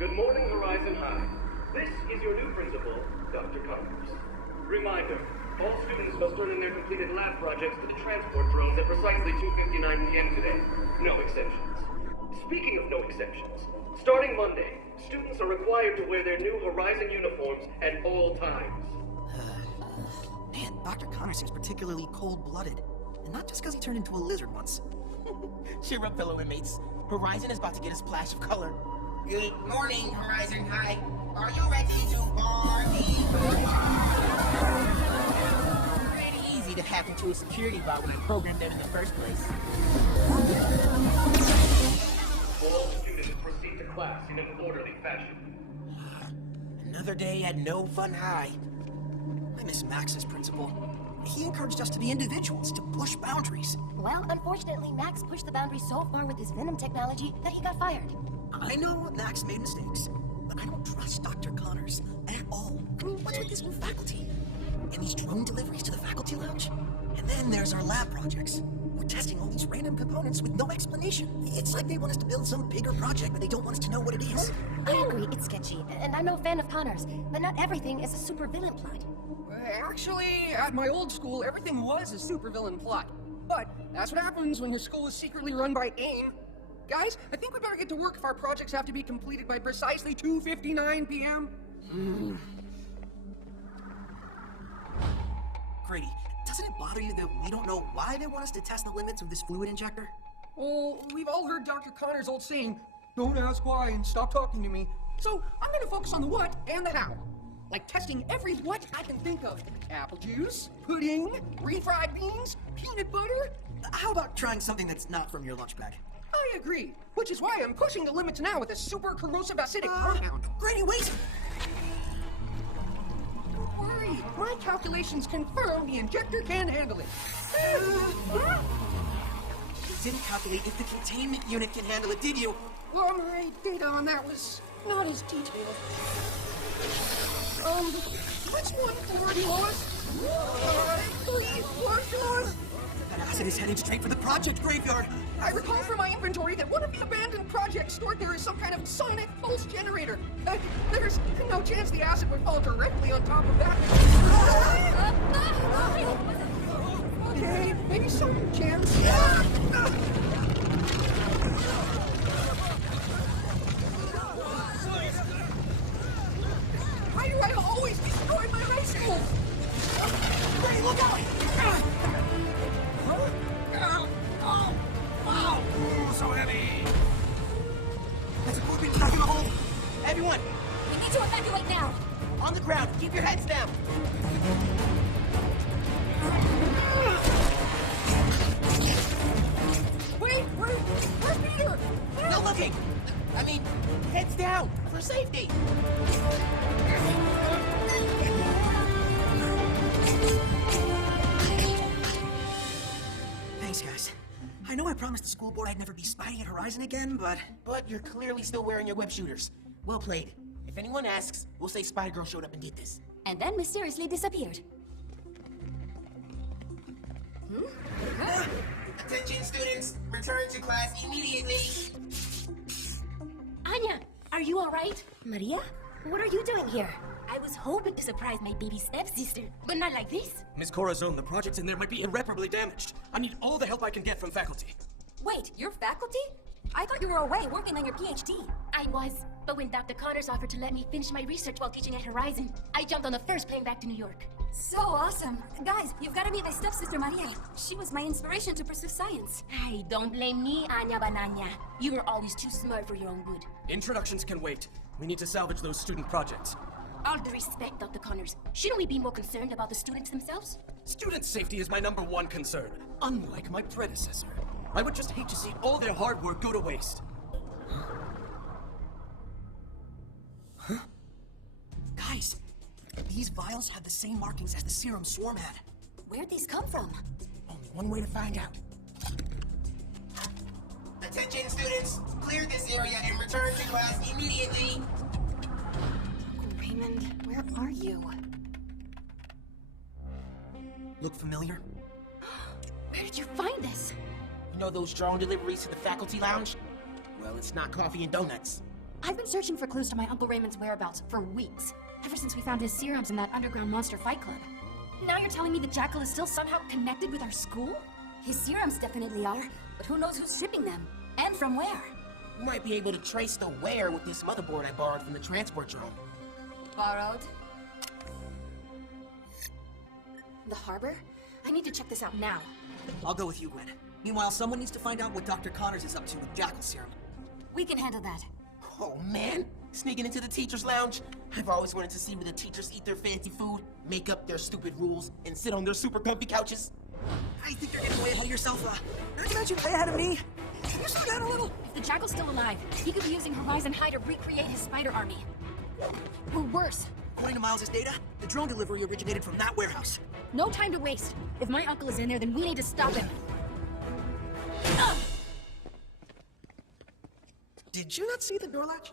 Good morning, Horizon High. This is your new principal, Dr. Connors. Reminder, all students must turn in their completed lab projects to the transport drones at precisely 2:59 p.m. today. No exceptions. Speaking of no exceptions, starting Monday, students are required to wear their new Horizon uniforms at all times. Man, Dr. Connors seems particularly cold-blooded. And not just because he turned into a lizard once. Cheer up, fellow inmates. Horizon is about to get a splash of color. Good morning, Horizon High. Are you ready to party? Pretty easy to hack into a security bot when I programmed them in the first place. All students proceed to class in an orderly fashion. Another day at No Fun High. I miss Max's principal. He encouraged us to be individuals, to push boundaries. Well, unfortunately, Max pushed the boundary so far with his Venom technology that he got fired. I know Max made mistakes, but I don't trust Dr. Connors at all. I mean, what's with this new faculty? And these drone deliveries to the faculty lounge? And then there's our lab projects. We're testing all these random components with no explanation. It's like they want us to build some bigger project, but they don't want us to know what it is. I agree, it's sketchy, and I'm no fan of Connors, but not everything is a super-villain plot. Actually, at my old school, everything was a supervillain plot. But that's what happens when your school is secretly run by AIM. Guys, I think we better get to work if our projects have to be completed by precisely 2:59 p.m. Grady, doesn't it bother you that we don't know why they want us to test the limits of this fluid injector? Well, we've all heard Dr. Connor's old saying, don't ask why and stop talking to me. So I'm gonna focus on the what and the how. Like testing every what I can think of. Apple juice, pudding, refried beans, peanut butter. How about trying something that's not from your lunch bag? I agree, which is why I'm pushing the limits now with a super corrosive acidic compound. Grady, wait! Don't worry, my calculations confirm the injector can handle it. You didn't calculate if the containment unit can handle it, did you? Well, my data on that was not as detailed. Which one already lost? 3 lost? That acid is heading straight for the project graveyard. I recall from my inventory that one of the abandoned projects stored there is some kind of sonic pulse generator. There's no chance the acid would fall directly on top of that. Okay, maybe some chance. Why do I always destroy my high school? Grady, look out! Wow! Ooh, so heavy! That's a scorpion stuck in the hole! Everyone, We need to evacuate now! on the ground, keep your heads down! Wait, where's Peter? No looking! I mean, heads down, for safety! Thanks, guys. I know I promised the school board I'd never be spying at Horizon again, but... But you're clearly still wearing your web shooters. Well played. If anyone asks, we'll say Spider-Girl showed up and did this. And then mysteriously disappeared. Attention, students. Return to class immediately. Anya, are you alright? Maria? What are you doing here? I was hoping to surprise my baby stepsister, but not like this. Miss Corazon, the projects in there might be irreparably damaged. I need all the help I can get from faculty. Wait, you're faculty? I thought you were away working on your PhD. I was, but when Dr. Connors offered to let me finish my research while teaching at Horizon, I jumped on the first plane back to New York. So awesome. Guys, you've got to meet my stepsister Maria. She was my inspiration to pursue science. Hey, don't blame me, Anya Bananya. You were always too smart for your own good. Introductions can wait. We need to salvage those student projects. All due respect, Dr. Connors. Shouldn't we be more concerned about the students themselves? Student safety is my #1 concern. Unlike my predecessor, I would just hate to see all their hard work go to waste. Huh? Guys, these vials have the same markings as the serum Swarm had. Where'd these come from? Only one way to find out. Attention, students. Clear this area and return to class immediately. Raymond, where are you? Look familiar? Where did you find this? You know those drone deliveries to the faculty lounge? Well, it's not coffee and donuts. I've been searching for clues to my Uncle Raymond's whereabouts for weeks. Ever since we found his serums in that underground monster fight club. Now you're telling me the Jackal is still somehow connected with our school? His serums definitely are, but who knows who's shipping them? And from where? You might be able to trace the where with this motherboard I borrowed from the transport drone. Borrowed? The harbor? I need to check this out now. I'll go with you, Gwen. Meanwhile, someone needs to find out what Dr. Connors is up to with Jackal serum. We can handle that. Oh man, sneaking into the teacher's lounge. I've always wanted to see where the teachers eat their fancy food, make up their stupid rules, and sit on their super comfy couches. I think you're getting way ahead of yourself, Aren't you way ahead of me? You slow down a little. If the Jackal's still alive, he could be using Horizon High to recreate his spider army. Or worse. According to Miles' data, the drone delivery originated from that warehouse. No time to waste. If my uncle is in there, then we need to stop him. Did you not see the door latch?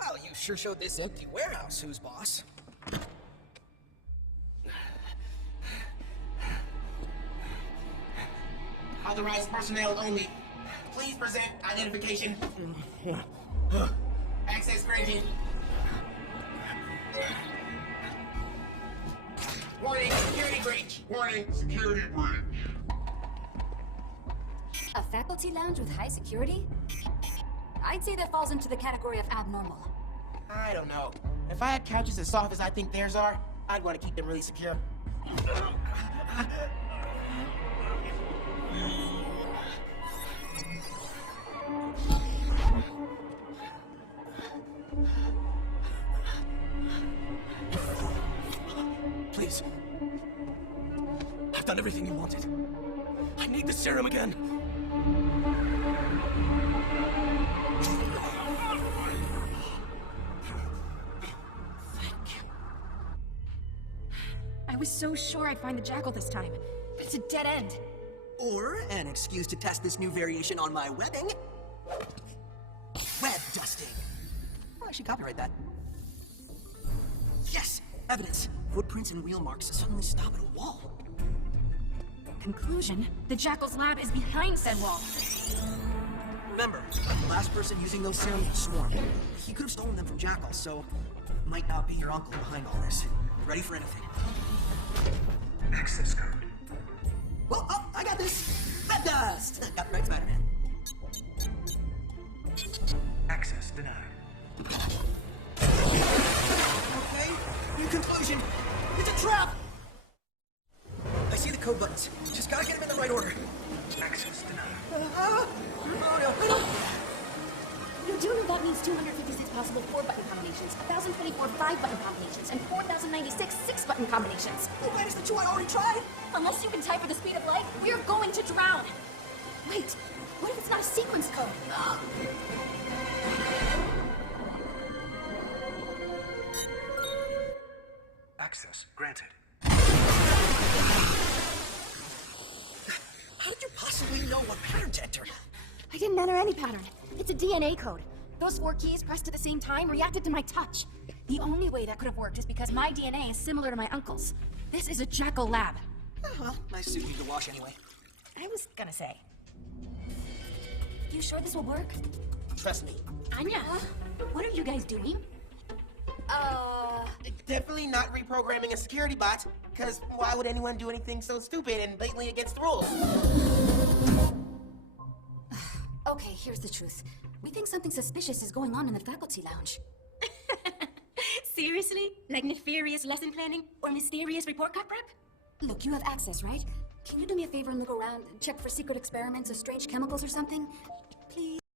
Well, you sure showed this empty warehouse who's boss. Authorized personnel only. Please present identification. Access granted. Warning, security breach. Warning, security breach. A faculty lounge with high security? I'd say that falls into the category of abnormal. I don't know. If I had couches as soft as I think theirs are, I'd want to keep them really secure. Please. I've done everything you wanted. I need the serum again. Thank you. I was so sure I'd find the Jackal this time. But it's a dead end. Or an excuse to test this new variation on my webbing. Web dusting. Oh, I should copyright that. Yes! Evidence. Footprints and wheel marks suddenly stop at a wall. Conclusion, the Jackal's lab is behind said wall. Remember, the last person using those serums was Swarm. He could have stolen them from Jackal, so might not be your uncle behind all this. Ready for anything. Access code. Well, oh, I got this! Red dust! Got it right, Spider-Man. Access denied. Okay, new conclusion. It's a trap! I see the code buttons. Just gotta get them in the right order. Access denied. Oh no. You do know that means 256 possible 4-button combinations, 1,024 5-button combinations, and 4,096 6-button combinations. Well, minus the two I already tried. Unless you can type at the speed of light, we're going to drown! Wait, what if it's not a sequence code? Access granted. How did you possibly know what pattern to enter? I didn't enter any pattern. It's a DNA code. Those 4 keys pressed at the same time reacted to my touch. The only way that could have worked is because my DNA is similar to my uncle's. This is a Jackal lab. Oh, well, nice suit you to wash anyway. I was gonna say. You sure this will work? Trust me. Anya, what are you guys doing? Definitely not reprogramming a security bot, because why would anyone do anything so stupid and blatantly against the rules? Okay, here's the truth. We think something suspicious is going on in the faculty lounge. Seriously? Like nefarious lesson planning? Or mysterious report card prep? Look, you have access, right? Can you do me a favor and look around and check for secret experiments or strange chemicals or something? Please?